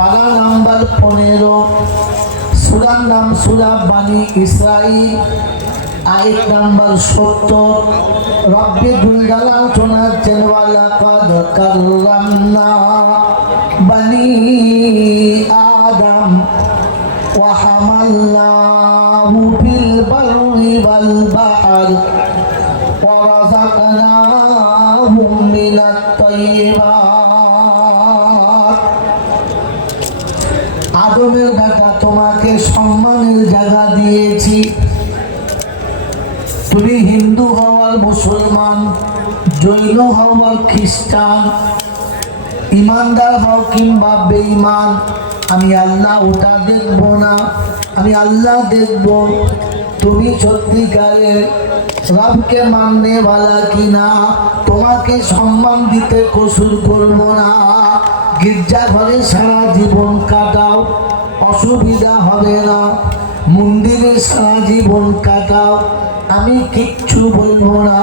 পারা নাম্বার 15, সূরার নাম সূরা বানি ইসরাইল, আয়াত নাম্বার 70। রব্বে দুল জালাল শোনাচ্ছেন ওয়ালাকাদ কাররামনা বানি আদম ওয়া হামালনাহু ফিল বাররি ওয়াল বাহর ওয়া রাযাকনাহুম মিনাত তাইয়্যিবাত। আদমের বেটা তোমাকে সম্মানের জায়গা দিয়েছি। তুমি হিন্দু হও আর মুসলমান, জৈন হও আর খ্রিস্টান, ইমানদার হও কিংবা বেঈমান, আমি আল্লাহ ওটা দেখব না, আমি আল্লাহ দেখব তুমি সত্যিকারের রবকে মাননে वाला কিনা। তোমাকে সম্মান দিতে কসুর করব না। গির্জা ঘরে সারা জীবন কাটাও, অসুবিধা হবে না। মন্দিরে সারা জীবন কাটাও, আমি কিচ্ছু বলবো না।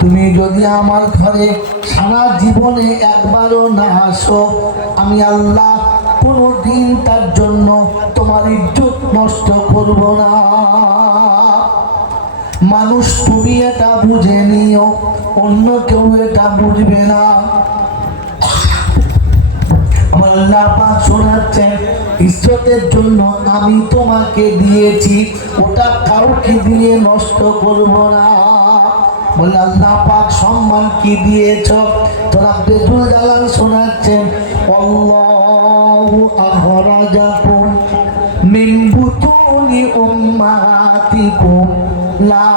তুমি যদি আমার ঘরে সারা জীবনে একবারও না আসো, আমি আল্লাহ কোনোদিন তার জন্য তোমার ইজ্জত নষ্ট করব না। মানুষ তুমি এটা বুঝে নিও, অন্য কেউ এটা বুঝবে না। আমার আল্লাহ পাক শোনাচ্ছেন, ইজ্জতের জন্য আমি তোমাকে দিয়েছি, ওটা কাউকে দিয়ে নষ্ট করব না। বলে আল্লাহ পাক সম্মান কি দিয়েছ, তোরা বেদুল জালাল শোনাচ্ছেন, আল্লাহু আখরাজাকুম মিন বুতুনি উম্মাহাতিকুম লা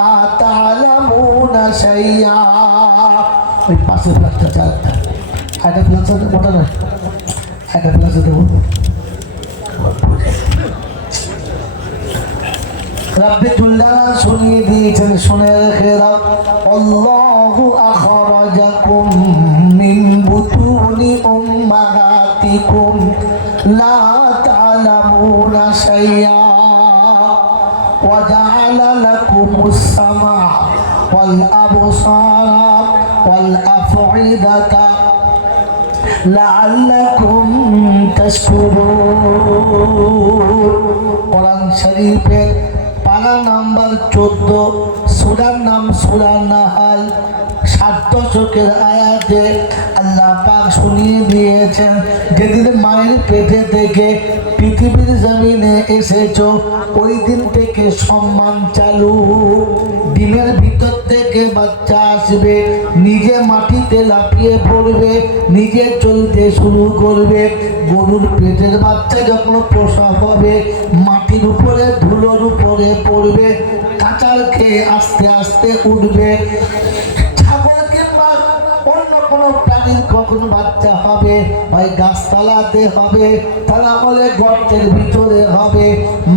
তা'লামুনা শাইআ। ওই পাশে প্লাসটা চালটা, একটা প্লাস আছে, ওটা নয়, একটা প্লাস দেবো। রব্বে তুল্লাহ শুনিয়ে দিয়েছেন, শুনে রেখে দাও। আল্লাহু আখরাজাকুম মিন বুতুনি উম্মাহাতিকুম লা তা'লামুনা শাইআ ওয়া জাআলা লাকুমুস সামআ ওয়াল আবসারা ওয়াল আফইদাতা লাআল্লাকুম তাশকুরুন। কোরআন শরীফের পারা নাম্বার 14, সূরার নাম সূরা নাহাল, 7 দশকের আয়াতে আল্লাহ পাক শুনিয়ে দিয়েছেন, যেদিন মায়ের পেটে থেকে পৃথিবীর জমিনে এসেছো, ওই দিন থেকে সম্মান চালু। ডিমের ভিতর থেকে বাচ্চা আসবে, নিজে মাটিতে লাফিয়ে পড়বে, নিজে চলতে শুরু করবে। গরুর পেটের বাচ্চা যখন প্রসব হবে, মাটির উপরে ধুলোর উপরে পড়বে, কাঁচার খেয়ে আস্তে আস্তে উঠবে। ছাগল কিংবা অন্য কোনো প্রাণীর কখন বাচ্চা হবে, হয় গাছতলাতে হবে, তা না হলে গর্তের ভিতরে হবে।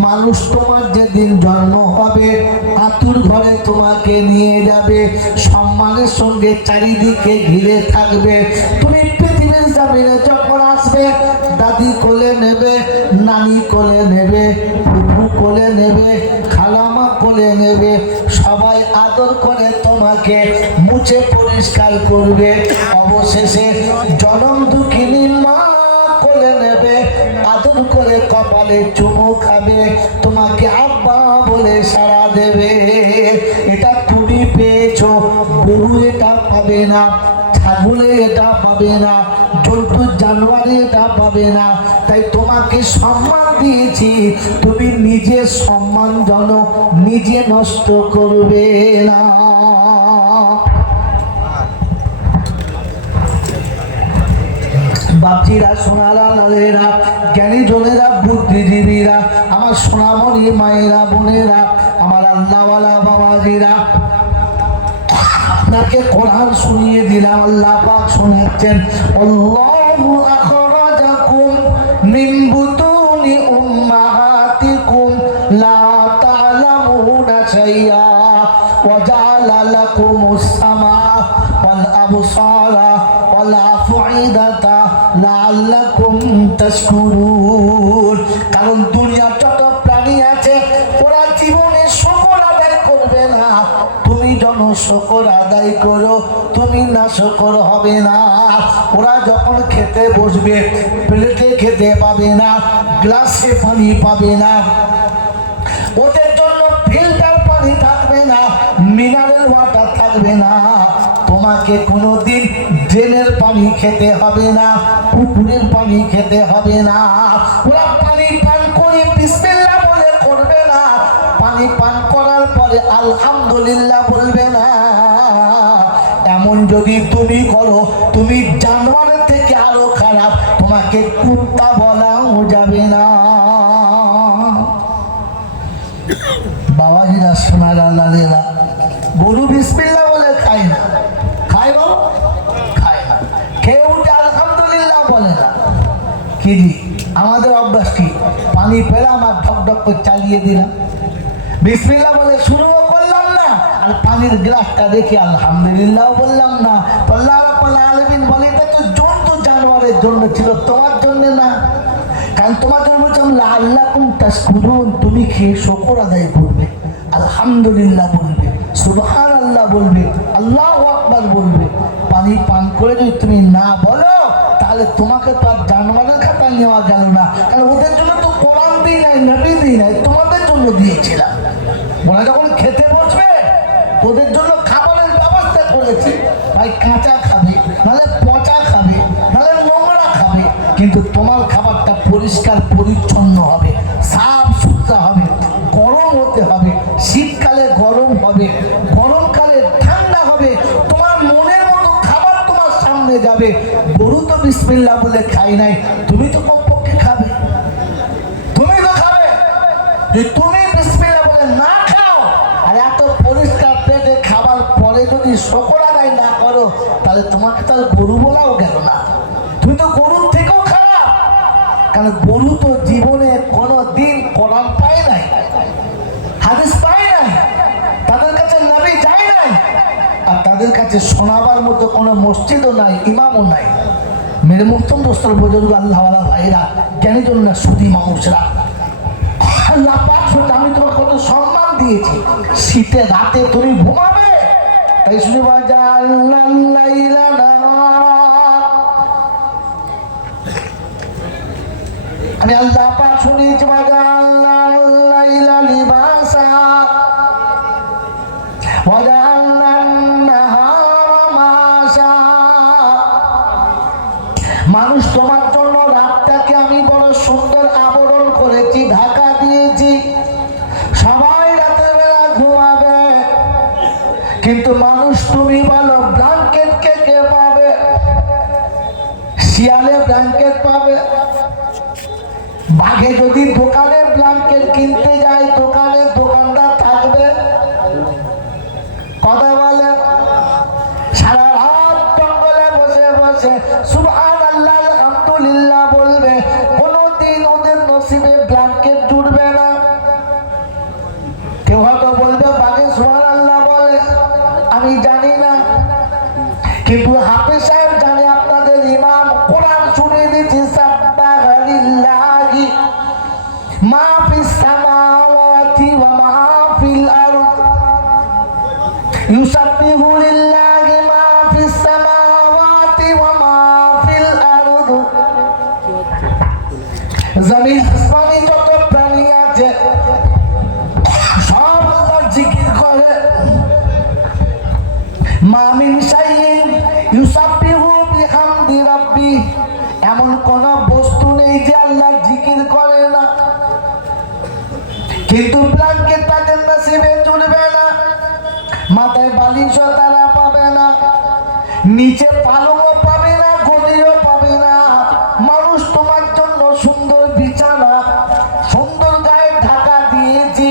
মানুষ তোমার যেদিন জন্ম হবে, আতুর ঘরে তোমাকে নিয়ে যাবে, সম্মানের সঙ্গে চারিদিকে ঘিরে থাকবে। তুমি পৃথিবীর জমিনে যখন আসবে, দাদি কোলে নেবে, নানি কোলে নেবে, ফুফু কোলে নেবে, খালামা কোলে নেবে, সবাই আদর করে তোমাকে মুছে পরিষ্কার করবে। অবশেষে জনম দুঃখিনী মা কোলে নেবে, আদর করে কপালে চুমু খাবে, তোমাকে আব্বা বলে সাড়া দেবে। এটা তুমি পেয়েছো, গরু এটা পাবে না, ছাগলে এটা পাবে না, জন্তু জানোয়ারে এটা পাবে না। তাই তোমাকে সম্মান দিয়েছি, তুমি নিজে সম্মানজনক নিজে নষ্ট করবে না। বাপজিরা, সোনারা, লালেরা, জ্ঞানী জনেরা, বুদ্ধিজীবীরা, আমার সোনামণি মায়েরা, বোনেরা, আমার আল্লাহওয়ালা বাবাজিরা, আপনাকে কোরআন শুনিয়ে দিলাম। আল্লাহ পাক শোনাচ্ছেন, আল্লাহু আখরাজাকুম মিন বুতুনি উম্মাহাতিকুম লা তা'লামুনা শাইআ ওয়া জাআলা লাকুমুস সামআ ওয়াল আবসারা ওয়াল আফইদাতা লাআল্লাকুম তাশকুরুন। কারণ দুনিয়ার যত প্রাণী আছে, ওরা জীবনে শুকর আদায় করবে না। তুমি জন শুকর আদায় করো, তুমি না শুকর হবে না। ওরা যখন খেতে বসবে, প্লেটে খেতে পাবে না, গ্লাসে পানি পাবে না, ওদের জন্য ফিল্টার পানি থাকবে না, মিনারেল ওয়াটার থাকবে না। তোমাকে কোনোদিন ড্রেনের পানি খেতে হবে না, পুকুরের পানি খেতে হবে না। ওরা পানি পান করে বিসমিল্লাহ বলে করবে না, পানি পান করার পরে আলহামদুলিল্লাহ বলবে না। এমন যদি তুমি করো, তুমি জানোয়ারের থেকে আরো খারাপ, তোমাকে কুত্তা বলাও যাবে না। বাবাজিরা সোনার আল্লাহ, গরু বিসমিল্লাহ বলে খায় না, খায় গো খায় না, খেয়ে উঠে আলহামদুলিল্লাহ বলে না। কি আমাদের অভ্যাস কি, পানি পেলাম আর ঢক ঢক করে চালিয়ে দিলাম, বিসমিল্লাহ বলে শুরুও করলাম না, আর পানির গ্লাসটা দেখি আলহামদুলিল্লাহ বললাম না। তো আল্লাহ রাব্বুল আলামিন বলে এটা তো জন্তু জানোয়ারের জন্য ছিল, তোমার জন্য না। কারণ তোমার জন্য বলছিলাম লাআল্লাকুম তাশকুরুন, তুমি খেয়ে শুকর আদায় করবে, আলহামদুলিল্লাহ বলবে, সুবহানাল্লাহ বলবে, আল্লাহু আকবার বলবে। পানি পান করে যদি তুমি না বলো, তাহলে তোমাকে তো আর জানোয়ারের খাতায় নেওয়া গেল না। কারণ ওদের জন্য তো কোরআন দিই নাই, নবী দিই নাই, তোমাদের জন্য দিয়েছিলাম। ওরা যখন খেতে বসবে, ওদের জন্য খাবারের ব্যবস্থা করেছি। ভাই কাঁচা খাবে, নাহলে পচা খাবে, নাহলে নোংরা খাবে, কিন্তু তোমার খাবারটা পরিষ্কার পরিচ্ছন্ন হবে, সাফ সুতরা হবে, গরম হতে হবে, শীতকালে গরম হবে, গরমকালে ঠান্ডা হবে, তোমার মনের মতো খাবার তোমার সামনে যাবে। গরু তো বিসমিল্লাহ বলে খাই নাই, তুমি তো কমপক্ষে খাবে, তুমি তো খাবে। যে তুমি বিসমিল্লাহ বলে না খাও, আর এত পরিষ্কার পেটে খাবার পরে যদি শুকর আদায় না করো, তাহলে তোমাকে তো গরু বলাও গেল না, তুমি তো গরুর থেকেও খারাপ। কারণ গরু তো জীবনে কোনো দিন কোরআন পায় নাই, হাদিস পায় নাই, তাদের কাছে নবী যায় নাই, আর তাদের কাছে শোনাবার মতো কোনো মসজিদও নাই, ইমামও নাই। মেরে মুহতম দোস্তর বুজুর্গ আল্লাহওয়ালা ভাইরা, জ্ঞানী জন্য সুদী মানুষরা, আল্লাহ পাক শুনে আমি তোমাকে কত সম্মান দিয়েছি। শীতে রাতে তুমি ঘুমাবে, তাই শুনে আমি আল্লাহ পাক শুনেছি মানুষ তোমার জন্য রাতটাকে আমি বড় সুন্দর আবরণ করেছি, ঢাকা দিয়েছি। সবাই রাতের বেলা ঘুমাবে, কিন্তু মানুষ তুমি বলো ব্ল্যাঙ্কেট কে পাবে? শিয়ালে ব্ল্যাঙ্কেট পাবে, বাঘে যদি দোকানে ব্ল্যাঙ্কেট কিনতে যায়, দোকানে দোকানদার থাকবে? কথা বলে সারা রাত জঙ্গলে বসে বসে সুবহানাল্লাহ আলহামদুলিল্লাহ বলবে, কোনদিন ওদের নসিবে ব্ল্যাঙ্কেট জুড়বে না। কেউ হয়তো বলবে বাঘে সুবহানাল্লাহ বলে, আমি জানি না, কিন্তু হাফেজ সাহেব জানে, আপনাদের ইমাম কোরআন শুনিয়ে দিচ্ছি, সাব্বাহা লিল্লাহি মা ফিস সামাওয়াতি ওয়া মা ফিল আরদ, ইউসাব্বিহু লিল্লাহি মা ফিস সামাওয়াতি ওয়া মা ফিল আরদ। জমিন আসমানে যত প্রাণী আছে সব আল্লাহর জিকির করে। মা মিন শাইইন ইউসাব্বিহু বিহামদি রাব্বি, এমন কোন বস্তু নেই যে আল্লাহর জিকির করে না। কিন্তু ব্ল্যাঙ্কেট তাদের নসিবে জুড়বে না, মাথায় বালিশও তারা পাবে না, নিচে পালংও পাবে না, গদিও পাবে না। মানুষ তোমার জন্য সুন্দর বিছানা, সুন্দর গায়ে ঢাকা দিয়েছি,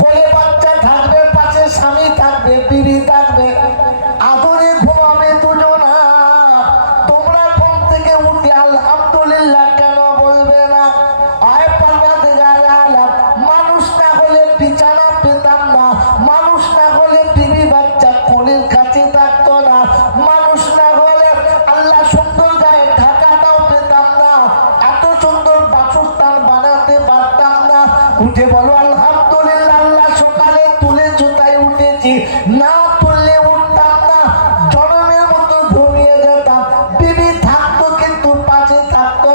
কোলে বাচ্চা থাকবে, পাশে স্বামী থাকবে, বিবি থাকবে, আদরে ঘুমাবে দুজনা। তোমরা ঘুম থেকে উঠে আলহামদুলিল্লাহ কেন বলবে না? আয় পারওয়ারদিগার আলাম, মানুষ না হলে বিছানা পেতাম না, মানুষ না হলে বিবি বাচ্চা কোলের কাছে থাকতো না, মানুষ না হলে আল্লাহ সুন্দর গায়ে ঢাকাটাও পেতাম না, এত সুন্দর বাসস্থান বানাতে পারতাম না। উঠে বলো আলহামদুলিল্লাহ, আল্লাহ সকালে তুলে জুতায় উঠেছি, না তুললে উঠতাম না, জনমের মতো ঘুমিয়ে যেতাম, বিবি থাকতো কিন্তু পাশে থাকতো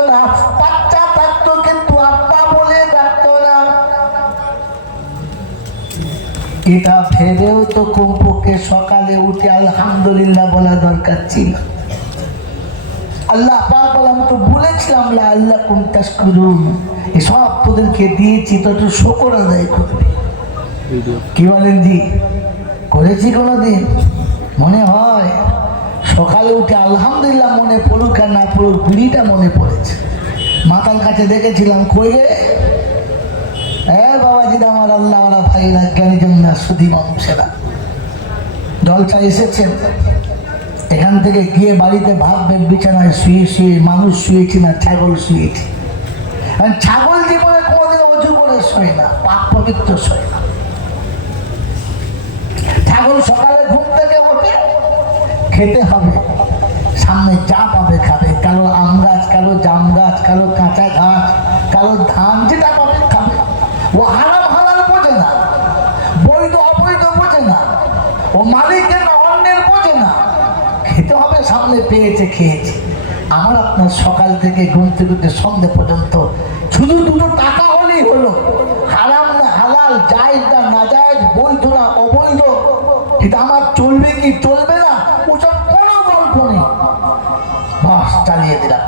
এটা ভেবেও তো কমপক্ষে সকালে উঠে আলহামদুলিল্লাহ বলা দরকার ছিল। আল্লাহ পাক বলে আমি তো বলেছিলাম লা আল্লাহ কুম তাশকুরুন, এসব তোদেরকে দিয়েছি তো একটু শুকর আদায় করবি। কি বলেন জি? করেছি কোনোদিন? মনে হয় সকালে উঠে আলহামদুলিল্লাহ মনে পড়ুক আর না পড়ুক, বিড়িটা মনে পড়েছে। মাতার কাছে দেখেছিলাম, কই রে বাবাজিরা আমার, আল্লাহ আল্লাহ ভাইরা জ্ঞানীজন না সুধী মানুষেরা, জলসা এসেছেন, এখান থেকে গিয়ে বাড়িতে ভাববে বিছানায় শুয়ে শুয়ে মানুষ শুয়েছি না ছাগল শুয়েছি। ছাগল জীবনে কোনোদিন অজু করে শোয় না, পাক পবিত্র শোয় না। ছাগল সকালে ঘুম থেকে ওঠে, খেতে হবে, সামনে যা পাবে খাবে, কারো আম গাছ, কারো জাম গাছ, কারো কাঁচা ঘাস, কারো ধান, যেটা পাবে খাবে। ও হারাম হালাল বোঝে না, বৈধ অবৈধ বোঝে না, ও মালিকের না অন্যের বোঝে না, খেতে হবে, সামনে পেয়েছে খেয়েছে। আমার আপনার সকাল থেকে ঘুম থেকে সন্ধ্যে পর্যন্ত শুধু দুটো টাকা হলেই হলো, হারাম না হালাল, জায়েজ না নাজায়েজ, বৈধ না অবৈধ, এটা আমার চলবে কি চলবে না ওসব কোনো গল্প নেই, বাস চালিয়ে দিলাম।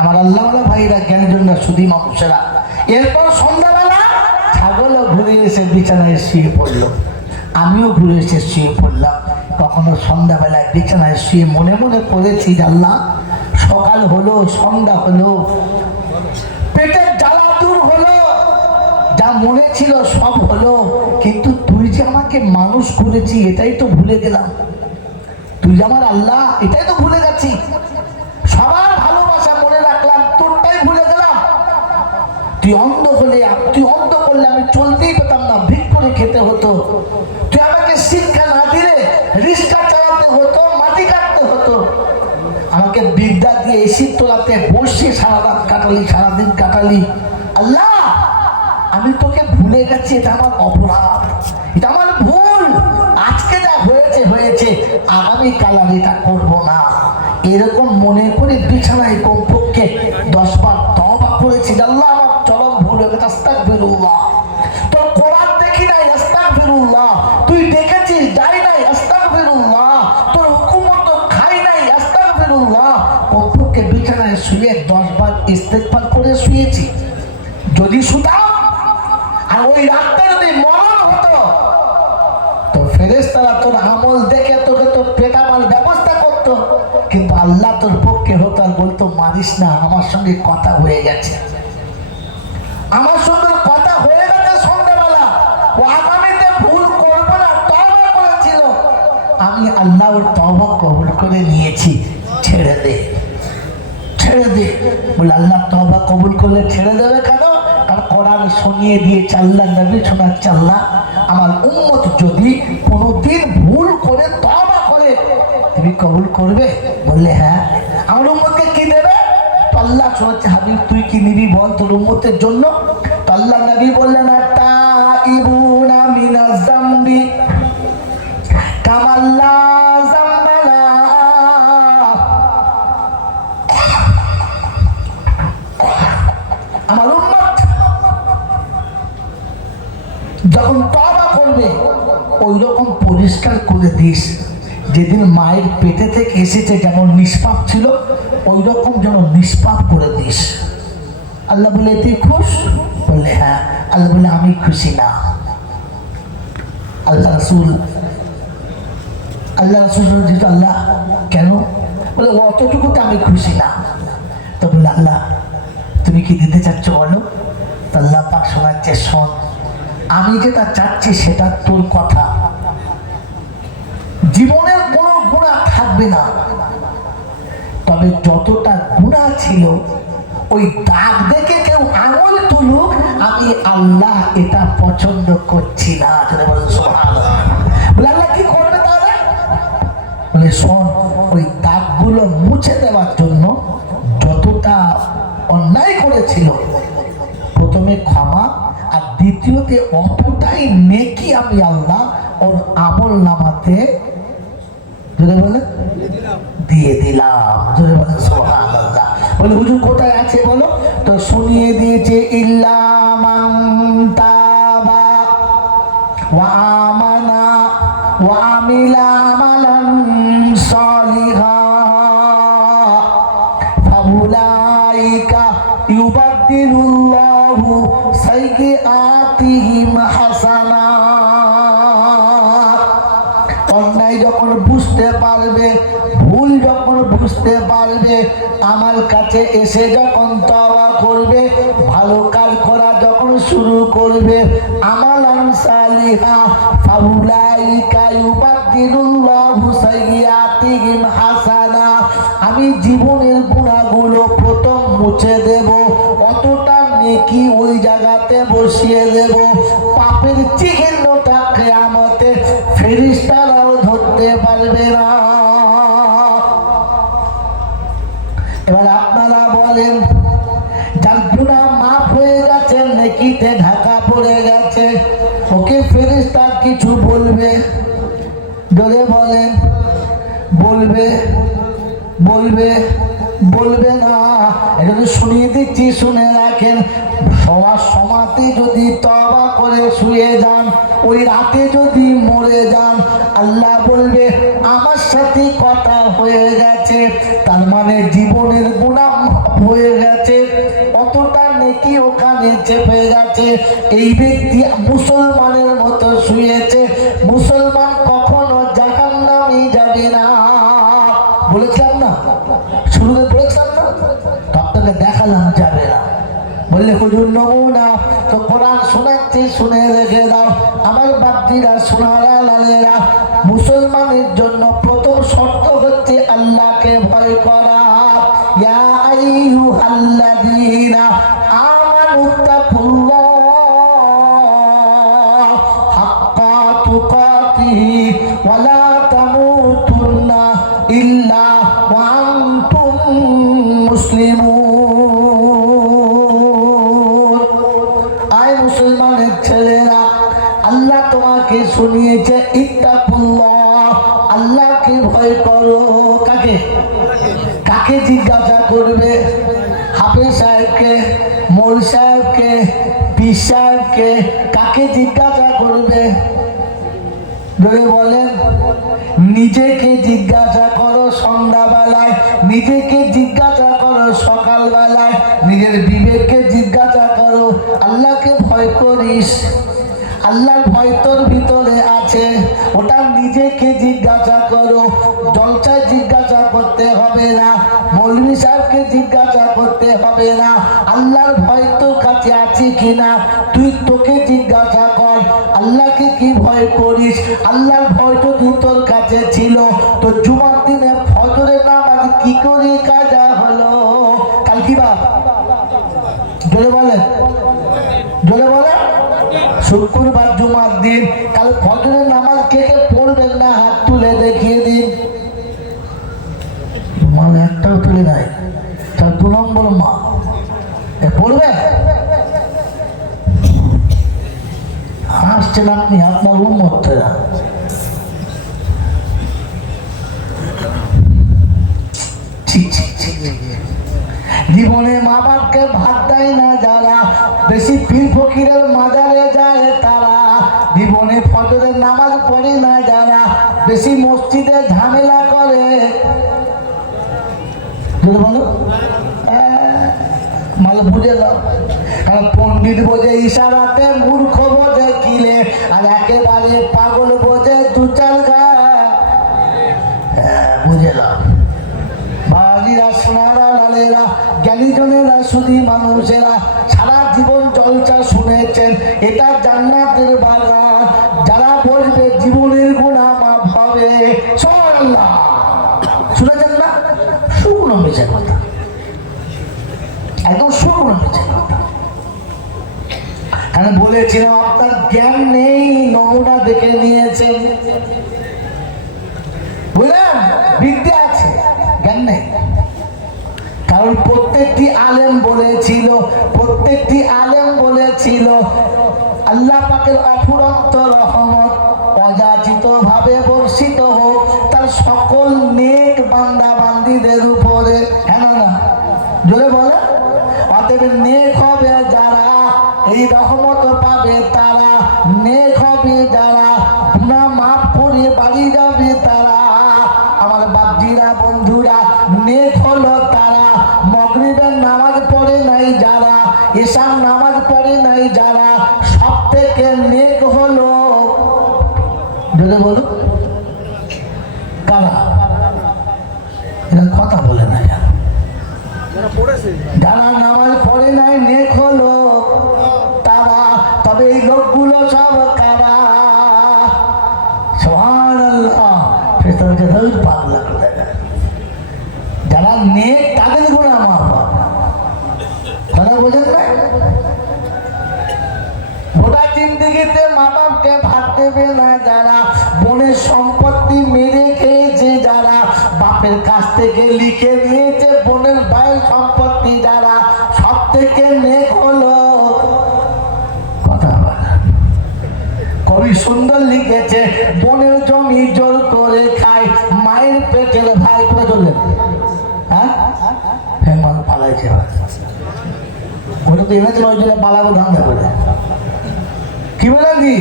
আমার আল্লাহ ভাইরা জ্ঞানীজন না সুধী মানুষেরা। এরপর সন্ধ্যাবেলা ছাগলও ঘুরে এসে বিছানায় শুয়ে পড়লো, আমিও ঘুরে এসে শুয়ে পড়লাম। কখনো সন্ধ্যাবেলায় বিছানায় শুয়ে মনে মনে করেছি, আল্লাহ সকাল হলো, সন্ধ্যা হলো, পেটের জ্বালা দূর হলো, যা মনে ছিল সব হলো, কিন্তু তুই যে আমাকে মানুষ করেছি এটাই তো ভুলে গেলাম। তুই যে আমার আল্লাহ এটাই তো ভুলে গেছি। সবার ভালোবাসা মনে রাখলাম, তোরটাই ভুলে গেলাম। তুই অন্ধ করলে আমি চলতেই পেতাম না, ভিক করে খেতে হতো। তুই আমাকে শিক্ষা না দিলে রিক্সা চালাতে হতো, মাটি কাটতে হতো। আমাকে বিদ্যা দিয়ে এসির তোলাতে বসে সারা রাত কাটালি, সারাদিন কাটালি। আল্লাহ আমি তোকে ভুলে গেছি, এটা আমার অপরাধ, এটা আমার ভুল। আজকে যা হয়েছে হয়েছে, আগামীকাল আমি এটা করবো না। এরকম মনে করে বিছানায় কমপক্ষে 10 বার তওবা করেছি। আল্লাহ আমার চরম ভুল হয়ে গেছে, আস্তাগফিরুল্লাহ। তোর কোরআন দেখি নাই, আস্তাগফিরুল্লাহ। তুই দেখেছিস যাই নাই, আস্তাগফিরুল্লাহ। তোর হুকুম মতো খাই নাই, আস্তাগফিরুল্লাহ। কমপক্ষে বিছানায় শুয়ে 10 বার ইস্তেগফার করে শুয়েছি। যদি শুতাম আর ওই রাতটা যদি মরণ হতো, তো ফেরেশতারা তোর আমল দেখে তোকে তো পেটাবার ব্যবস্থা করতো। কিন্তু আল্লাহ তোর পক্ষে হতো আর বলতো, মারিস না, আমার সঙ্গে কথা হয়ে গেছে, আমার সঙ্গে কথা হয়ে গেছে সন্ধ্যাবেলা, ও আগামীতে ভুল করবো না, তওবা করেছিল, আমি আল্লাহ ওর তওবা কবুল করে নিয়েছি, ছেড়ে দে, ছেড়ে দে। বলে আল্লাহ তওবা কবুল করলে ছেড়ে দেবে কেন? কারণ কোরআন শুনিয়ে দিয়েছে, আল্লাহ নবী শোনাচ্ছে, আল্লাহ আমার উম্মত যদি কোনোদিন ভুল করে তওবা করে তুমি কবুল করবে? বললে হ্যাঁ। আমার উম্মতকে কি দেবে? তো আল্লাহ শোনাচ্ছে, হাবিব তুই কি নিবি বল তোর উম্মতের জন্য? তো আল্লাহ নবী বললেন, তাইবুনা মিনাজ যামবি কামাল্লা যামবানা। আমার উম্মত যখন তওবা করবে ওই রকম পরিষ্কার করে দিস, যেদিন মায়ের পেটে থেকে এসেছে যেমন নিষ্পাপ ছিল ওই রকম যেন নিষ্পাপ করে দিস। আল্লাহ বলে, তুই খুশ? বললে হ্যাঁ। আল্লাহ বলে, আমি খুশি না। আল্লাহ রাসূল যেহেতু, আল্লাহ কেন? বলে অতটুকুতে আমি খুশি না। তো বলে, আল্লাহ তুমি কি দিতে চাচ্ছ বলো? তো আল্লাহ পাক শোনাচ্ছে, শোন, আমি যেটা চাচ্ছি সেটা তোর কথা, জীবনের কোনো গুনাহ থাকবে না, তবে যতটা গুনাহ ছিল ওই দাগ দেখে কেউ আঙুল তুলুক, আমি আল্লাহ এটা পছন্দ করছি না। বলে আল্লাহ কি করবে তাহলে? বলে শোন, ওই দাগগুলো মুছে দেওয়ার জন্য যতটা অন্যায় করেছিল প্রথমে ক্ষমা, আর দ্বিতীয়তে অতটাই নেকি আমি আল্লাহ ওর আমল নামাতে দিয়ে দিলাম। বলে হুজুর কোথায় আছে বলো? তো শুনিয়ে দিয়েছে, ইল্লা মান তাবা وآمن وعمل عملا صالحا فأولئك يبدل الله سيئاتهم حسنات। অন্যায় যখন বুঝতে পারবে, ভুল যখন বুঝতে পারবে, আমার কাছে এসে যখন তওবা করবে, ভালো কাজ করা যখন শুরু করবে, আমালান সালিহা ফাউলাইকা ইউবাদদিলুল্লাহু সাইয়্যাতিহিম হাসানা, আমি জীবনের গুনাহগুলো প্রথম মুছে দেব, অতটা নেকি ওই জায়গাতে বসিয়ে দেব, পাপের চিহ্নটা কিয়ামতে ফেরেশতারাও ধরতে পারবে না। এবার আপনারা বলেন, যার গুনাহ মাফ হয়ে গেছে, নেকিতে ঢাকা পড়ে গেছে, ওকে ফেরেশতা কিছু বলবে? জোরে বলেন, বলবে? বলবে? বলবে না। এটা তো শুনিয়ে দিচ্ছি, শুনে রাখেন। সবার সমাতে যদি তওবা করে শুয়ে যান, ওই রাতে যদি মরে যান, আল্লাহ বলবে আমার সাথে কথা হয়ে গেছে, তার মানে জীবনের গুনাহ হয়ে গেছে, অতটা নেকি ওখানে চেপে গেছে। এই ব্যক্তি মুসলমানের মতো শুয়েছে, মুসলমান কখনো জাহান্নামে যাবে না। বলেছিলাম না, শুরুতে বলেছিলাম না, আপনাকে দেখালাম যাবে না। বললে হুজুর নমুনা তো কোরআন শোনাচ্ছি, শুনে রেখে দাও আমার বাপজিরা, সোনারা, লালেরা। মুসলমানের জন্য প্রথম শর্ত হচ্ছে আল্লাহকে ভয় করা। ইয়া আইয়ুহাল্লাযীনা আমানুত্তাকুল্লাহ হাক্কা তুকাতিহি ওয়া লা তামুতুন্না ইল্লা ওয়া আনতুম মুসলিমুন। আয় মুসলমানের ছেলেরা, আল্লাহ তোমাকে শুনিয়েছে ইত্তাকুল্লাহ, আল্লাহকে ভয় করো। কাকে? কাকে জিজ্ঞাসা করবে? হাফেজ সাহেবকে, মোল সাহেবকে, পীর সাহেবকে? কাকে জিজ্ঞাসা করবে? যদি বলেন, নিজেকে জিজ্ঞাসা করো সন্ধ্যাবেলায়, নিজেকে জিজ্ঞাসা করো সকালবেলায়, নিজের বিবেককে জিজ্ঞাসা করো, আল্লাহকে ভয় করিস? আল্লাহর ভয় তোর ভিতরে আছে, ওটা নিজেকে জিজ্ঞাসা করো। জলসায় জিজ্ঞাসা করতে হবে না, মৌলভী সাহেবকে জিজ্ঞাসা করতে হবে না, আল্লাহর ভয় তোর কাছে আছে কিনা তুই তোকে জিজ্ঞাসা কর, আল্লাহকে কি ভয় করিস? আল্লাহর ভয় যদি তোর কাছে ছিল তো জুমার দিনে ফজরের নামাজ কি করে কাজা হলো? কাল কি বার? জোরে বলেন, জোরে বলেন। শুক্রবার জুমার দিন, কাল ফজরের নামাজ কে কে পড়বেন না হাত তুলে দেখিয়ে দিন। মানে একটাও তুলে নাই, তার 2 নম্বর মা পড়বে। হাসছেন আপনি, আপনার উম্মতরা। জীবনে মা বাপকে ভাত দেয় না যারা, বেশি পীর ফকিরের মাজারে যায় তারা, জীবনে ফজরের নামাজ পড়ে না যারা, বেশি মসজিদে ঝামেলা করে। বলো মালা বুঝে দাও, কারণ পণ্ডিত বোঝে ইশারাতে, মূর্খ বোঝে কিলে, আর একেবারে পাগল বোঝে 2-4 গা। বুঝে দাও বাজিরা, সোনারা, লালেরা, জ্ঞানীজনেরা, শুধু মানুষেরা সারা জীবন জলসা শুনেছেন, এটা জান্নাতের বাগান। যারা বলবে জীবনের গুনাহ মাফ হবে, সুবহানাল্লাহ, শুনেছেন না? শুকনো মিছে কথা, একদম শুকনো মিছে কথা। কারণ বলেছিলাম আপনার জ্ঞান নেই, নমুনা দেখে নিয়েছেন। বুঝলেন, বিদ্যা আছে, জ্ঞান নেই। কারণ প্রত্যেকটি আলেম বলেছিল, প্রত্যেকটি আলেম বলেছিল আল্লাহ পাকের অফুরন্ত রহমত অযাচিত ভাবে বর্ষিত হোক তার সকল নেক বান্দা বান্দীদের উপরে। হ্যাঁ না? জোরে বলে। অতএব নেক হবে যারা, এই রহমত পাবে তারা, নেক হবে যারা। নেক হলো তারা, মাগরিবের নামাজ পড়ে নাই যারা, ঈশার নামাজ পড়ে নাই যারা, সব থেকে নেক হলো, যদি বলো কারা? এরা কথা বলে না, যারা নামাজ পড়ে নাই নেক হলো তারা। তবে এই লোকগুলো সব কারা? সুবহানাল্লাহ, ফেরেশতাকে ধরে পাগলা করে দেয়। যারা নেক তাদের গুনাহ মাফ হয়। কথা বোঝেন না? গোটা জিন্দেগিতে মা বাপকে ভাত দেবে না যারা, বোনের সম্পত্তি মেরে খেয়েছে যারা, বাপের কাছ থেকে লিখে নিয়েছে বোনের ভাইয়ের সম্পত্তি যারা, সব থেকে নেক হলো। কথা বলা কবি সুন্দর লিখেছে, বোনের জমি জোর করে খায়, মায়ের পেটের ভাই করে চললেন। হ্যাঁ হেমান পালাইছে, ওটা তো এনেছিল ওই জন্য পালাবো ধান্দা করে। কি বলেন জি?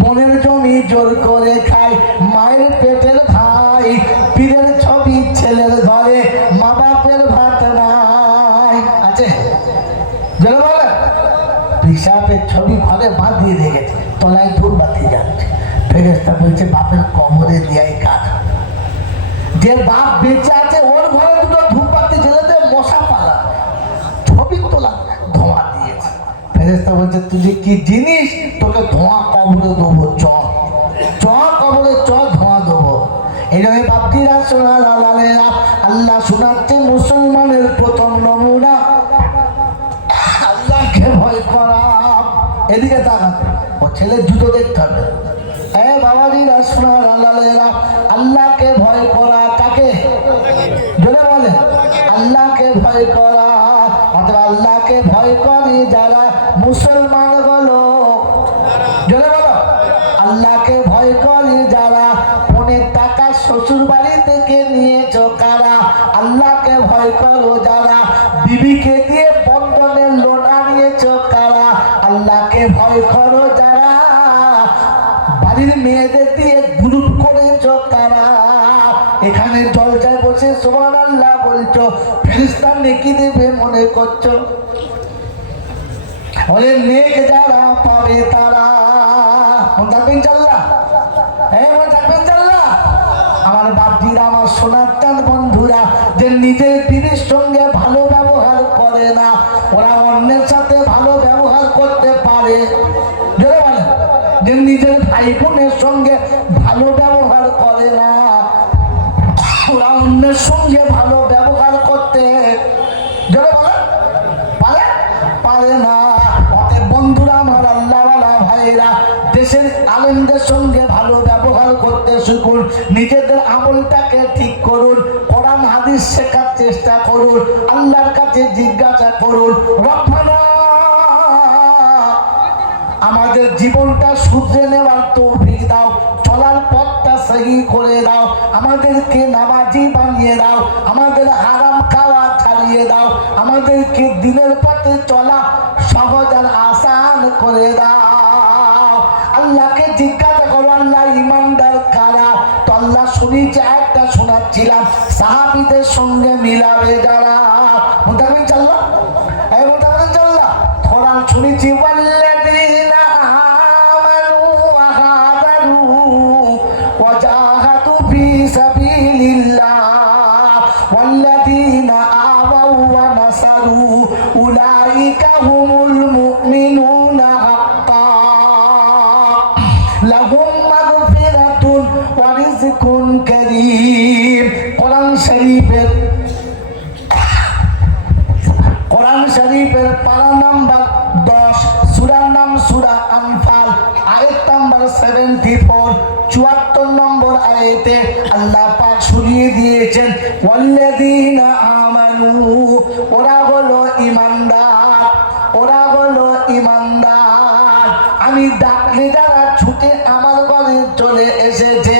বোনের জমি জোর করে খায়, মায়ের পেটের ভাই, পীরের ছবি ছেলের ঘরে, মা বাপের ভাত নাই। আছে যেন বলে পিসাবের ছবি ঘরে বাঁধিয়ে রেখেছে, তলায় ধূপবাতি যাচ্ছে। ফেরেশতা বলছে বাপের কবরে দিয়াই কাজ। যে বাপ বেঁচে আছে ওর ঘরে দুটো ধূপবাতি জ্বেলে দে, মশা পালা, ছবি তোলা ধোঁয়া দিয়েছে। ফেরেশতা বলছে তুই যে কি জিনিস, তোকে ধোঁয়া কবরে দেবো, চ কবরে চ, ধোঁয়া দেবো। এই জন্য বাপজিরা সোনার আলালেরা, আল্লাহ শোনাচ্ছে মুসলমানের প্রথম নমুনা আল্লাহকে ভয় করা। এদিকে তাকান, ও ছেলের জুতো দেখতে হবে। বাবাজিরা সোনার আলালেরা, আল্লাহকে ভয় করা কাকে? জোরে বলে আল্লাহকে ভয় করা। অথবা আল্লাহকে ভয় করে যারা মুসলমান হলো, জোরে বলো আল্লাহকে ভয় করে যারা, পনের টাকা শ্বশুর বাড়ি থেকে নিয়েছ কারা? আল্লাহকে ভয় করো যারা, বিবিকে দিয়ে বন্ধনের লোন আনিয়েছ কারা? আল্লাহকে ভয় করো যারা, বাড়ির মেয়েদের দিয়ে গ্রুপ করেছ কারা? এখানে জলসায় বসে সুবহানাল্লাহ বলছো, ফেরেশতা নেকি দেবে মনে করছো? বলে নেক যারা পাবে তারা। থাকবেন চাল্লা, থাকবেন চাল্লা। আমার বাপজিরা, আমার সোনার চাঁদ বন্ধুরা, যে নিজের বিবির সঙ্গে ভালো ব্যবহার করে না, ওরা অন্যের সাথে ভালো ব্যবহার করতে পারে। যে নিজের ভাই বোনের সঙ্গে ভালো ব্যবহার করে না, ওরা অন্যের সঙ্গে ভালো ব্যবহার করতে পারে না। বন্ধুরা আমার, আল্লাহওয়ালা ভাইরা, দেশের আলেমদের সঙ্গে ভালো ব্যবহার করতে শিখুন, নিজেদের আমলটাকে ঠিক করুন, কোরআন হাদিস শেখার চেষ্টা করুন, আল্লাহর কাছে জিজ্ঞাসা করুন, রব্বানা আমাদের জীবনটা শুধরে নেওয়ার তৌফিক দাও, চলার পথটা সহি করে দাও, আমাদেরকে নামাজি বানিয়ে দাও, আমাদের হারাম খাওয়া ছাড়িয়ে দাও, আমাদেরকে দিনের পথে চলা সহজ আর আসান করে দাও। আল্লাহকে জিজ্ঞাসা করো, আল্লাহ ইমানদার কারা? তো আল্লাহ শুনিছে, একটা শোনাচ্ছিলাম, সাহাবীদের সঙ্গে মিলাবে যারা। মোতাবেক চাল্লা, মোতাবেক চাল্লা। কোরআন শুনেছি, ওয়াল্লাযীনা আমানু ওয়া হাজারু ওয়া জাহাদু ফী সাবিলিল্লাহ ওয়াল্লাযীনা আওয়াউ ওয়া নাসারু উলাইকা হুমুল মুমিনুনা হাক্কান লাহুম মাগফিরাতুন ওয়া রিজকুন কারীম। কোরআন শরীফের পারা নাম্বার 10, সূরার নাম সূরা আনফাল, আয়াত নাম্বার 74, 74 নম্বর আয়াতে আল্লাহ পাক শুনিয়ে দিয়েছেন, ওয়াল্লাযীনা আমানু, ওরা হলো ঈমানদার, ওরা হলো ঈমানদার। আমি ডাকলে যারা ছুটে আমার ঘরে চলে এসেছে,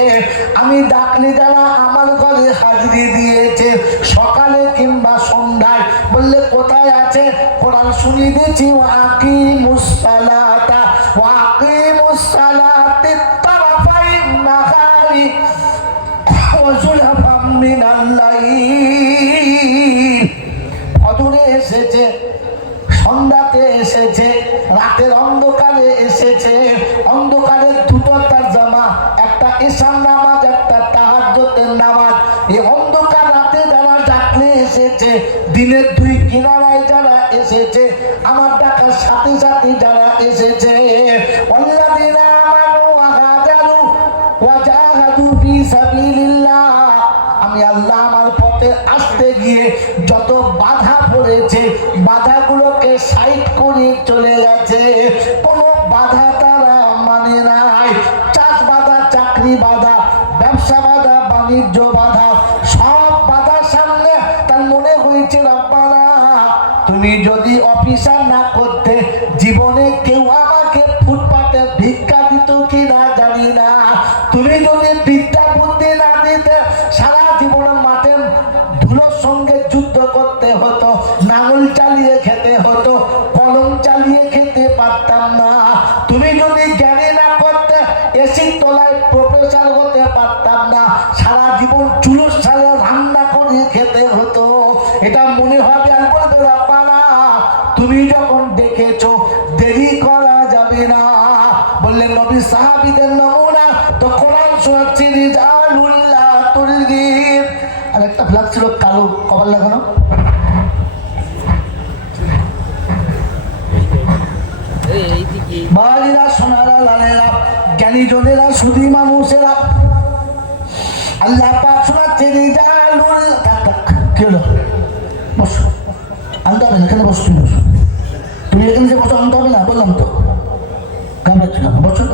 আমি ডাকলে যারা আমার ঘরে হাজিরি দিয়েছে, সকালে কিংবা সন্ধ্যায়, বললে কোথায় আছে? কোরআন শুনিয়ে দিয়েছি, ওয়াকিমুস সালাতা ওয়াকিমুস সালাতি তারাফাইন নাহারি ওয়া যুলহাফাম মিনাল লাইল ফজরে এসেছে, সন্ধ্যাতে এসেছে, রাতের অন্ধকারে এসেছে। অন্ধকারের দুটো তরজমা, একটা ঈশান নামাজ, একটা তাহাজ্জুদের নামাজ। এই অন্ধকার রাতে যারা ডাকলে এসেছে, দিনের দুই কিনারায় যারা এসেছে, আমার ডাকার সাথে সাথে যারা এসেছে, ওয়াল্লাযীনা আমানু ওয়া হাজারু ওয়া জাহাদু ফী সাবিলিল্লাহ, আমি আল্লাহ আমার পথে আসতে গিয়ে যত বাধা পড়েছে, বাধাগুলোকে সাইড করে চলে গেছে। কোনো বাধা তারা মানে নাই। চাষ বাধা, চাকরি বাধা, ব্যবসা বাধা, বাণিজ্য বাধা, সব বাধার সামনে তার মনে হয়েছে রব্বানা, তুমি যদি অফিসার না করতে, জীবনে কেউ আমাকে ফুটপাতে ভিক্ষা দিত কি না জানি না। তুমি যদি বিদ্যা বুদ্ধি না দিতে, সারা জীবন মাঠে ধুলোর সঙ্গে যুদ্ধ করতে হতো, নাঙল চালিয়ে খেতে হতো, কলম চালিয়ে খেতে পারতাম না। তুমি যদি জ্ঞানী না করতে, এসির তলায় প্রফেসর হতে পারতাম না, সারা জীবন চুলোর সালে রান্না করে খেতে হতো। এটা মনে হবে আর বলবে রব্বানা, তুমি যখন দেখেছো দেরি করা যাবে না। বললেন নবী সাহাবীদের নমুনা তো কোরআন শোনাচ্ছি, রিজালুল্লাহ তুলগিব। আর একটা ফ্ল্যাগ ছিল কালো কভার লাগানো, বাড়িরা, সোনারা, লালেরা, জ্ঞানী জনেরা, সুধী মানুষেরা, আল্লাহ পাক শোনাচ্ছে রিজালুল। কি হলো? বসো, আনতে হবে না, এখানে বসো, তুমি বসো, তুমি এখানে যে বসো, আনতে হবে না, বললাম তো, ঘাবড়াচ্ছ না, বসো।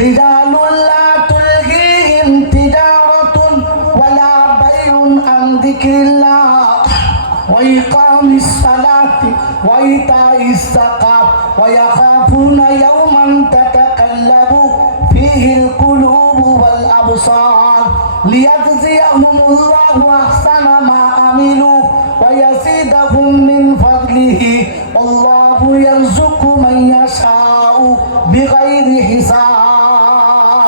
রিজালুল্লাহ তুলহিহিম তিজারাতুন ওয়ালা বাইউন আন যিকরিল্লাহ ওয়া ইকামিস সালাতি ওয়া ইতাইস যাকাত ওয়া ইয়াখাফুনা ইয়াওমান তাতাকাল্লাবু ফীহিল কুলুবু ওয়াল আবসার লিয়াজজিয়াহুমুল্লাহু আহসানা মা আমিলু ওয়া ইয়াজিদাহুম মিন ফাদলিহি আল্লাহু ইয়ারযুকু মান ইয়াশাউ বিগাইরি হিসাব।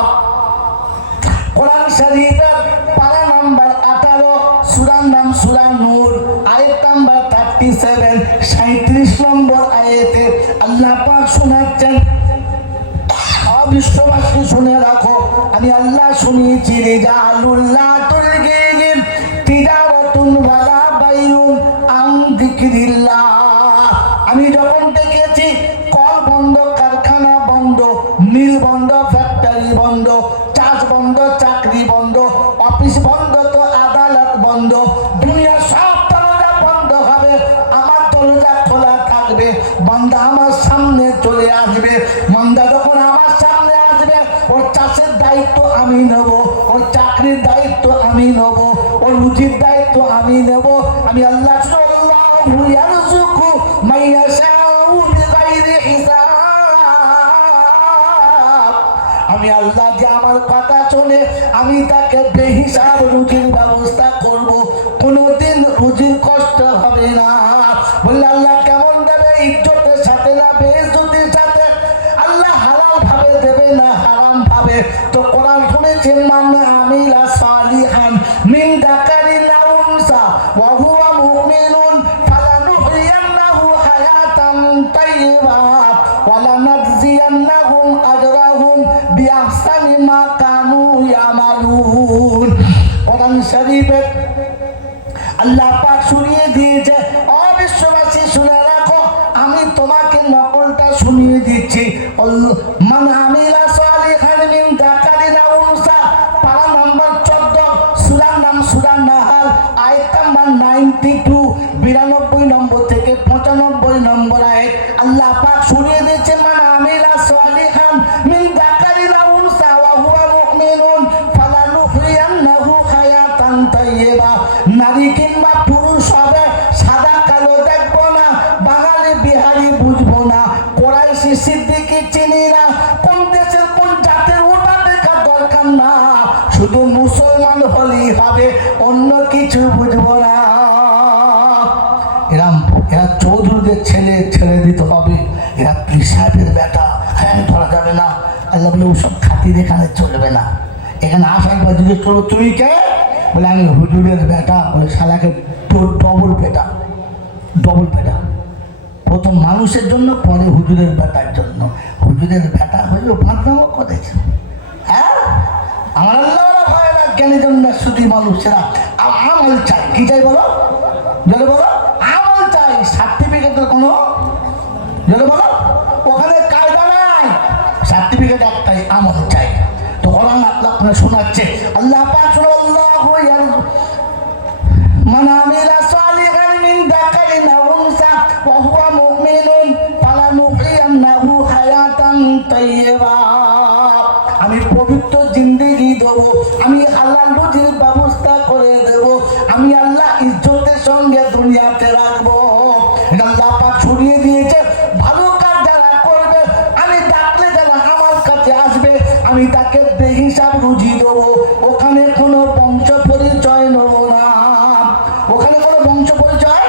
কোরআন শরীফের পারা নাম্বার 18, সূরার নাম সূরা নূর, আয়াত নাম্বার 37, 37 নম্বর আয়াতে আল্লাহ পাক শোনাচ্ছেন, বিশ্ববাসী শুনে রাখো, আমি আল্লাহ শুনিয়েছি, রিজালুল্লাহ তুলগিহিম তিজারাতুন ওয়ালা বাইউন আন যিকরিল্লাহ। আমি যখন দেখেছি কল বন্ধ, কারখানা বন্ধ, মিল বন্ধ, ফ্যাক্টরি বন্ধ, চাষ বন্ধ, চাকরি বন্ধ, অফিস বন্ধ, তো আদালত বন্ধ, দুনিয়া সব দরজা বন্ধ হবে, আমার দরজা খোলা থাকবে। বান্দা আমার সামনে চলে আসবে, বান্দা যখন আমার সামনে আসবে, ওর চাষের দায়িত্ব আমি নেব, ওর চাকরির দায়িত্ব আমি নেব, ওর রুজির দায়িত্ব আমি নেব। আমি আল্লাহ আল্লাহু ইয়ারযুকু মান ইয়াশাউ বিগাইরি হিসাব। আমি আল্লাহ যে আমার কথা শুনে আমি তাকে বেহিসাব রুজির ব্যবস্থা করব, কোনোদিন রুজির কষ্ট হবে না। বললে আল্লাহ কেমন দেবে? ইজ্জতের সাথে না বেইজ্জতির সাথে? আল্লাহ হালাল ভাবে দেবে না হারাম ভাবে? তো কোরআন শুনেছেন, মান আমিলা সালিহান মিন যাকারিন আও উনসা ওয়া হুয়া মুমিনুন ফালানুহইয়ান্নাহু হায়াতান তাইয়্যিবাত ওয়া লানাজজিয়ান্নাহুম আজরাহুম বিআহসানি মা কানু ইয়ামালুন। কোরআন শরীফে আল্লাহ পাক শুনিয়ে দিয়েছে, অবিশ্ববাসী শুনে রাখো, আমি তোমাকে নকলটা শুনিয়ে দিচ্ছি। মান আমিলা সালিহান মিন যাকারিন আও উনসা, পারা নাম্বার 14, সূরার নাম সূরা নাহাল, আয়াত নাম্বার 92, 92 নম্বর থেকে 95 নম্বর আয়াত। আল্লাহ পাক শুনিয়ে দিয়েছে, মান আমিলা সালিহান মিন যাকারিন আও উনসা ওয়া হুয়া মুমিনুন ফালানুহইয়ান্নাহু হায়াতান তাইয়্যিবা। নারী কিংবা পুরুষ হবে, সাদা কালো দেখবো না, বাঙালি বিহারি বুঝবো না, কোরাইশি সিদ্দিকি চিনি না, কোন দেশের কোন জাতের ওটা দেখার দরকার না, শুধু মুসলমান হলেই হবে, অন্য কিছু বুঝবো না। এরা চৌধুরীদের ছেলে ছেড়ে দিতে হবে, এরা পীর সাহেবের বেটা, হ্যাঁ ধরা যাবে না। আল্লাহ বলে ওসব খাতির এখানে চলবে না। এখানে আসার পর জিজ্ঞেস করবো তুমি কে? বলে আমি হুজুরের বেটা, বলে শালাকে ডবল বেটা, ডবল বেটা। প্রথম মানুষের জন্য, পরে হুজুরের বেটার জন্য। হুজুরের বেটা হয়েও বাঁধনামো করেছে। হ্যাঁ, আমার আল্লাহ ভাইরা জ্ঞানী জন্য শুধু মানুষেরা আমল চাই। কি চাই বলো? জলে বলো, আমল চাই। সার্টিফিকেটের কোনো জলে বলো, ওখানে কায়দা নাই, সার্টিফিকেট একটাই, আমল চাই। তো কোরআন আপনারা শোনাচ্ছে, আল্লাহ পাক সাল্লাল্লাহু আলাইহি মান আমিলা সালিহান মিন যাকারিন আও উনসা ওয়া হুয়া মুমিনুন ফালানুহইয়ান্নাহু হায়াতান তাইয়্যিবা। আমি পবিত্র জিন্দেগি দেব, আমি হালাল রুজির ব্যবস্থা করে দেব, আমি আল্লাহ ইজ্জতের সঙ্গে দুনিয়াতে রাখবো। আল্লাহ পাক ছড়িয়ে দিয়েছে, ভালো কাজ যারা করবে, আমি ডাকলে যারা আমার কাছে আসবে, আমি তাকে বেহিসাব রুজি দেবো। ওখানে কোনো বংশ পরিচয় নেব না, ওখানে কোনো বংশ পরিচয়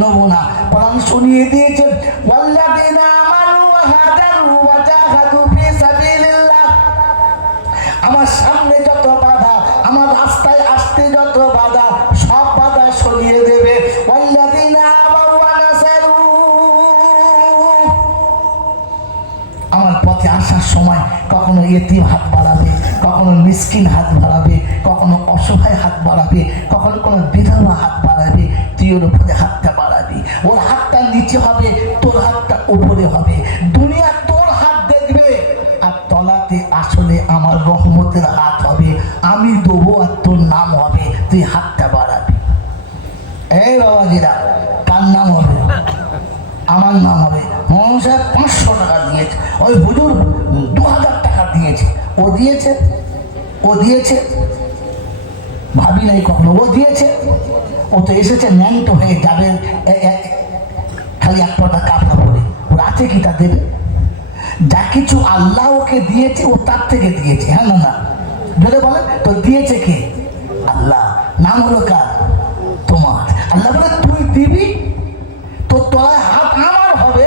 নেব না। কোরআন শুনিয়ে দিয়েছে, ওয়াল্লাযীনা আমানু ওয়া হাজারু ওয়া জাহাদু ফি সাবিলিল্লাহ। আমার সামনে যত বাধা, আমার রাস্তায় আসতে যত বাধা, সব বাধা সরিয়ে দেবে। ওয়াল্লাযীনা আমানু ওয়া নাসারু, আমার পথে আসার সময় কখনো ইয়েতিম হাত বাড়াবে, কখনো মিসকিন হাত বাড়াবে, কখনো অসহায় হাত বাড়াবে, কখনো কোনো বিধবা হাত বাড়াবে, তুই ওর উপরে হাতটা বাড়াবি। ওর হাতটা নিচে হবে, তোর হাতটা উপরে হবে। দুনিয়া তোর হাত দেখবে, আর তলাতে আসলে আমার রহমতের হাত হবে। আমি দেবো আর তোর নাম হবে, তুই হাতটা বাড়াবি। এই বাবাজিরা, কার নাম হবে? আমার নাম হবে। মোহন সাহেব 500 টাকা দিয়েছে, ওই হুজুর 2000 টাকা দিয়েছে। ও দিয়েছে, ও দিয়েছে, ভাবি নাই কখনো, ও দিয়েছে। ও তো এসেছে ন্যাংটো হয়ে যাবে, খালি এক পটা কাপড় পরে। ওর আছে কি তা দেবে? যা কিছু আল্লাহ ওকে দিয়েছে, ও তার থেকে দিয়েছে। হ্যাঁ না না, বলে বলে তো দিয়েছে কে? আল্লাহ। নাম হলো কার? তোমার। আল্লাহ বলে তুই দিবি, তোর তলায় হাত আমার হবে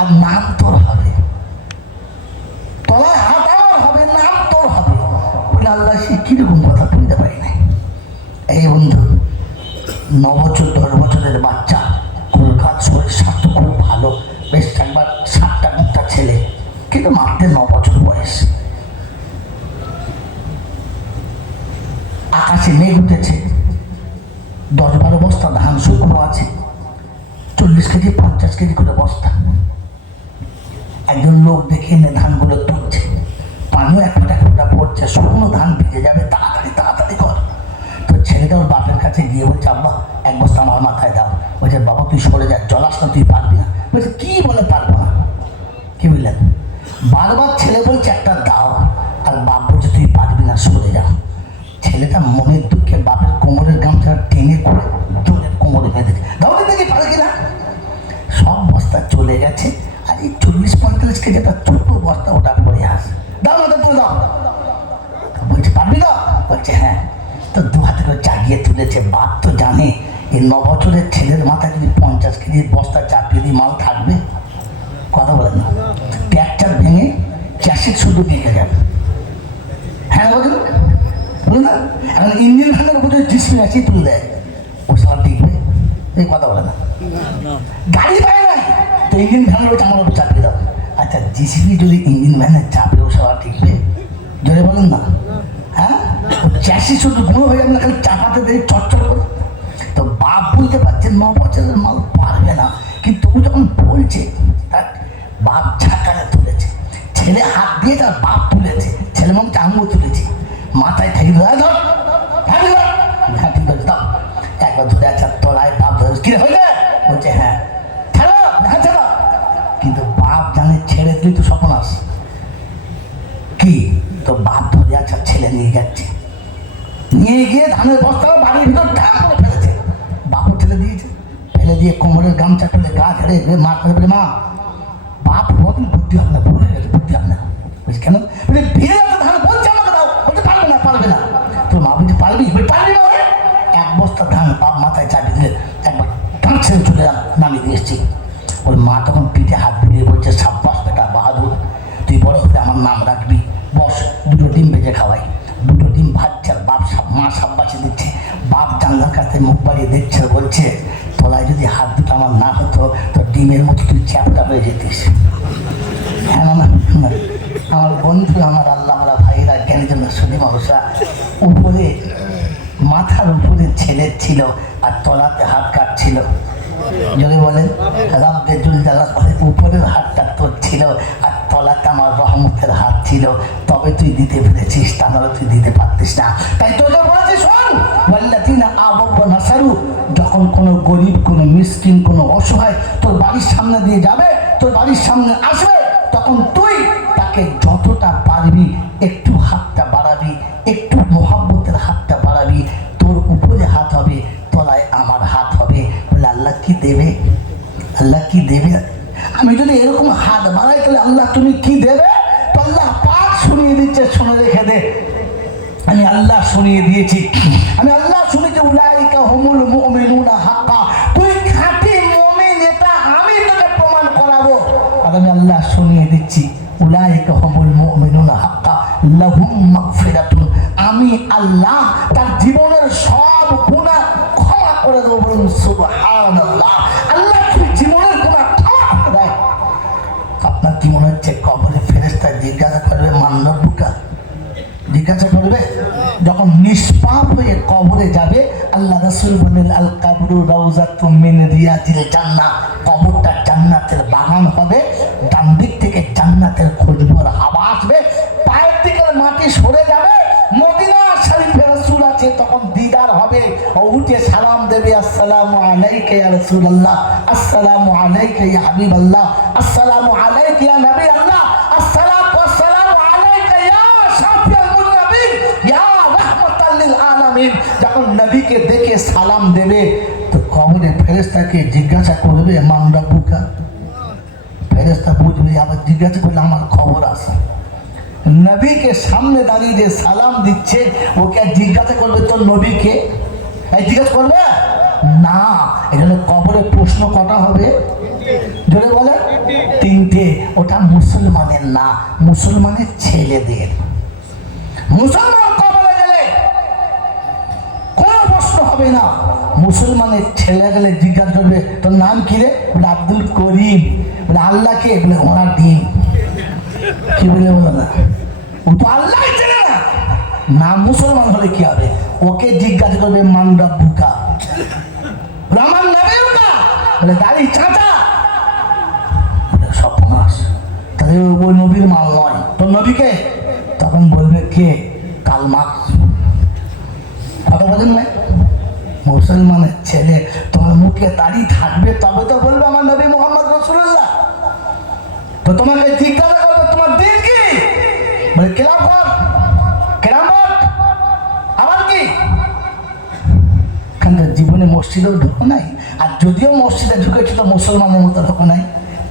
আর নাম তোর হবে। তলায় হাত আমার হবে, নাম তোর হবে। বলে আল্লাহ সে কিরকম কথা বুঝতে পারি না। এই বন্ধু, 9 বছর 10 বছরের বাচ্চা, কলকাতা শরীর স্বাস্থ্য খুব ভালো, বেশ একবার 7টা মুখটা ছেলে, কিন্তু মাত্র 9 বছর বয়স। আকাশে মেঘ উঠেছে, 10-12 বস্তা ধান শুকনো আছে, 40 কেজি 50 কেজি করে বস্তা। একজন লোক দেখে এনে ধানগুলো তুলছে, পানিও এক ফোঁটা পড়ছে, শুকনো ধান ভিজে যাবে, তাড়াতাড়ি তাড়াতাড়ি কর। তো ছেলেটা ওর বাপের কাছে গিয়ে বলছে, আব্বা 1 বস্তা আমার মাথায় দাও। বলছে, বাবা তুই সরে যা, জল আসলে তুই পারবি না। বলছে, কি বলে পারবো না? কি বললেন? বারবার ছেলে বলছে একটা দাও, আর বাপ বলছে তুই পারবি না, সরে যা। ছেলেটা মনের দুঃখে বাপের কোমরের গামছা টেনে করে জলের কোমরে বেঁধেছে, দাও দেখি পারে কিনা। সব বস্তা চলে গেছে, আর এই 40-45 কেজি একটা ছোট্ট বস্তা ওটা পড়ে আসে। দাও না, তুমি দাও। বলছে পারবি না? বলছে হ্যাঁ। তো 2 হাতে করে চাগিয়ে তুলেছে। বাপ তো জানে এই 9 বছরের ছেলের মাথায় যদি 50 কেজির বস্তা চাপিয়ে দিয়ে মাল থাকবে, কথা বলেন না, ট্র্যাক্টর ভেঙে চ্যাসিস শুধু নিয়ে যাবে। হ্যাঁ বলুন, বলুন না, এখন ইঞ্জিন ভ্যানের উপরে ডিসপ্লে আছে তুলে দেয়, ও সব টিকবে? এই কথা বলে না, গাড়ি পায় নাই তো ইঞ্জিন ভ্যানের উপরে আমার উপর চাপিয়ে দাও। আচ্ছা, জিসিবি যদি ইঞ্জিন ভ্যানের চাপে, ও সব টিকবে? জোরে বলুন না। হ্যাঁ, ও চ্যাসিস শুধু গুঁড়ো হয়ে যাবে না, খালি চাপাতে দেয় চটচট করে। তো বাপ বুঝতে পারছে 9 বছরের মাল পারবে না, কিন্তু ও যখন বলছে, তার বাপ ঝাঁকারে তুলেছে, ছেলে হাত দিয়ে তার বাপ তুলেছে, ছেলে মনে আঙুল তুলেছে, মাথায় ঠেকে ধরে ধর, হ্যাঁ ঠিক আছে দাও। একবার ধরে আছে তলায়, বাপ ধরে কি হয়ে যায়? বলছে হ্যাঁ ছাড়ো, হ্যাঁ ছাড়ো। কিন্তু বাপ জানে ছেড়ে দিলে তো সপনাস কি। তো বাপ ধরে আছে, ছেলে নিয়ে যাচ্ছে, নিয়ে গিয়ে ধানের বস্তা বাড়ির ভিতর ঢাক করে ফেলেছে। বাপও ছেলে দিয়েছে, ফেলে দিয়ে কোমরের গামছা ফেলে গা ঝেড়ে মা করে বলে, মা বাপ বদল বুদ্ধি হবে না, ভুলে গেছে, বুদ্ধি হবে না। বলছি কেন? বলে ভিড়ে যাচ্ছে ধান, বলছে আমাকে দাও। বলতে পারবে না, পারবে না। তোর মা বলছে পারবি? পারবি না। 1 বস্তা ধান বাপ মাথায় চাপিয়ে দিলে, একবার টান ছেড়ে চলে নামিয়ে দিয়ে এসছি। ওর মা তখন পিঠে হাত বুলিয়ে বলছে, সাব্বাস বেটা বাহাদুর, তুই বড় হলে আমার নাম রাখবি, বস 2টো ডিম ভেজে খাওয়াই। দুটো ডিম ভাজছে আর মা সাব্বাসে দিচ্ছে। বাপ জানলার কাছে মুখ বাড়িয়ে দেখছে, বলছে তলায় যদি হাত দুটো আমার না হতো তো ডিমের মতো তুই চ্যাপটা হয়ে যেতিস। হ্যাঁ না, আমার বন্ধু, আমার আল্লাহ, আমরা ভাইরা, জ্ঞানীজন শুনি মানুষরা, উপরে মাথার উপরে ছেলে ছিল আর তলাতে হাত কাটছিল। যদি বলেন রাব্বে জুল জালাল, উপরের হাতটা তোর ছিল আর তলাতে আমার রহমতের হাত ছিল, তবে তুই দিতে পেরেছিস, তা নাহলে তুই দিতে পারতিস না। তাই তোকে বলেছি, শোন, ওয়াল্লাযীনা আওয়াউ ওয়া নাসারু, যখন কোনো গরিব, কোনো মিসকিন, কোনো অসহায় তোর বাড়ির সামনে দিয়ে যাবে, তোর বাড়ির সামনে আসবে, তখন তুই তাকে যতটা পারবি একটু হাতটা বাড়াবি, একটু মোহাব্বতের হাতটা বাড়াবি, তোর উপরে হাত হবে, তলায় আমার হাত হবে। বলে আল্লাহ কি দেবে? আল্লাহ কি দেবে? আমি যদি এরকম হাত বাড়াই তাহলে আল্লাহ তুমি কি দেবে? তো আল্লাহ পাক শুনিয়ে দিচ্ছে, শুনে রেখে দে। আমি আল্লাহ শুনিয়ে দিয়েছি, আমি আল্লাহ শুনেছি, উলাইকা হুমুল মুমিনুনা হাক্কা, তুই খাঁটি মুমিন, এটা আমি তোকে প্রমাণ করাবো। আর আমি আল্লাহ শুনিয়ে দিচ্ছি, উলাইকা হুমুল মুমিনুনা হাক্কা লাহুম মাগফিরাতুন, আমি আল্লাহ তার জীবনের সব গুনাহ ক্ষমা করে দেবো। বলুন সুবহানাল্লাহ। আল্লাহ তুমি জীবনের গুনাহ ক্ষমা করে দেয়। আপনার কি মনে হচ্ছে কবরে ফেরেশতা জিজ্ঞাসা করবে মান্নবুকা? জিজ্ঞাসা করবে? যখন নিষ্পাপ হয়ে কবরে যাবে, আল্লাহ রাসূল বলেন আল কাবরু রাউযাতুম মিন রিয়াজিল জান্নাহ, কবরটা জান্নাতের বাগান হবে। ডান দিক থেকে জান্নাতের খুশবুর হাওয়া আসবে, পায়ের দিকে মাটি সরে যাবে, মদিনা শরীফে রাসূল আছে, তখন দিদার হবে, ও উঠে সালাম দেবে, আসসালামু আলাইকা ইয়া রাসূলুল্লাহ, আসসালামু আলাইকা ইয়া হাবিবাল্লাহ, আসসালামু আলাইকা ইয়া নবী আল্লাহ, আসসালাতু ওয়াসসালামু আলাইকা ইয়া শাফিউল মুনবিন ইয়া রাহমাতাল লিল আলামিন। যখন নবীকে দেখে সালাম দেবে, তো কবরে ফেরেশতাকে জিজ্ঞাসা করবে মান রাব্বুকা? ফেরেশতা বুঝবে, আবার জিজ্ঞাসা করলে আমার খবর আছে। নবীকে সামনে দাঁড়িয়ে যে সালাম দিচ্ছে, ওকে জিজ্ঞাসা করবে তোর নবীকে? জিজ্ঞাসা করবে না। এখানে কবরে প্রশ্ন কটা হবে? জোরে বলে তিনটে। ওটা মুসলমানের না, মুসলমানের ছেলেদের। মুসলমান কবরে গেলে কোনো প্রশ্ন হবে না, মুসলমানের ছেলে গেলে জিজ্ঞাসা করবে তোর নাম কি রে? বলে আব্দুল করিম। বলে আল্লাহকে? বলে ওনার ডিম। কি বলে? বলো না, ও তো আল্লাহ চেনে না। না, মুসলমান হলে কি হবে? ওকে জিজ্ঞাসা করবে মান রাব্বুকা? আমার নবীকা? বলে দাড়ি চাচা। সব মাস, তাহলে ওই নবীর মাল নয়। তোর নবীকে? তখন বলবে কে? কাল মার্কস। কথা বলেন না? মুসলমানের ছেলে, তোমার মুখে দাড়ি থাকবে তবে তো বলবে আমার নবী মুহাম্মদ রাসূলুল্লাহ। তো তোমাকে জিজ্ঞাসা করবে তোমার দিন কি? বলে খেলাফত। কেরামত আবার কি? এখানকার জীবনে মসজিদেও ঢুকো নাই, আর যদিও মসজিদে ঢুকেছো তো মুসলমানের মতো ঢুকো নাই,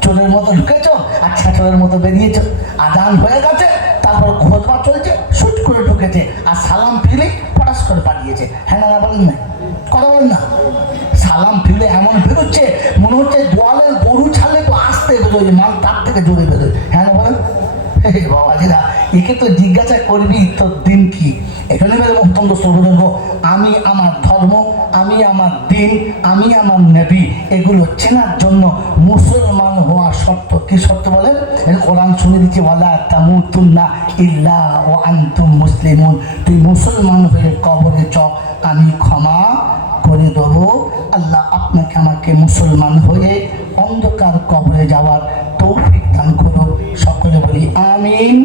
চোরের মতো ঢুকেছো আর ছাত্রের মতো বেরিয়েছো। আজান হয়ে গেছে, তারপর খোঁজবা চলছে, শুট করে ঢুকেছে, আর সালাম ফিরে পটাশ করে পাঠিয়েছে। হ্যাঁ না বলেন না? কথা বলেন না? সালাম ফিরে এমন বেরোচ্ছে মনে হচ্ছে গোয়ালের গরু ছাড়লে তো আসতে বেরোয়, মাল তার থেকে জোরে বেরোয়। হ্যাঁ না বলেন? বাবাজিরা, একে তো জিজ্ঞাসা করবি তোর দিন কি। এখানে অত্যন্ত সৌভাগ্য, আমি আমার ধর্ম, আমি আমার দিন, আমি আমার নবী, এগুলো চেনার জন্য মুসলমান হওয়া শর্ত। কি শর্ত বলেন? কোরআন শুনে দিচ্ছে, ওয়ালা তামুতুন্না ইল্লা ওয়া আনতুম মুসলিমুন। তুই মুসলমান হয়ে কবরে চ, আমি ক্ষমা করে দেবো। আল্লাহ আপনাকে আমাকে মুসলমান হয়ে অন্ধকার কবরে যাওয়ার তৌফিক দান করুন। সকলে বলি আমিন।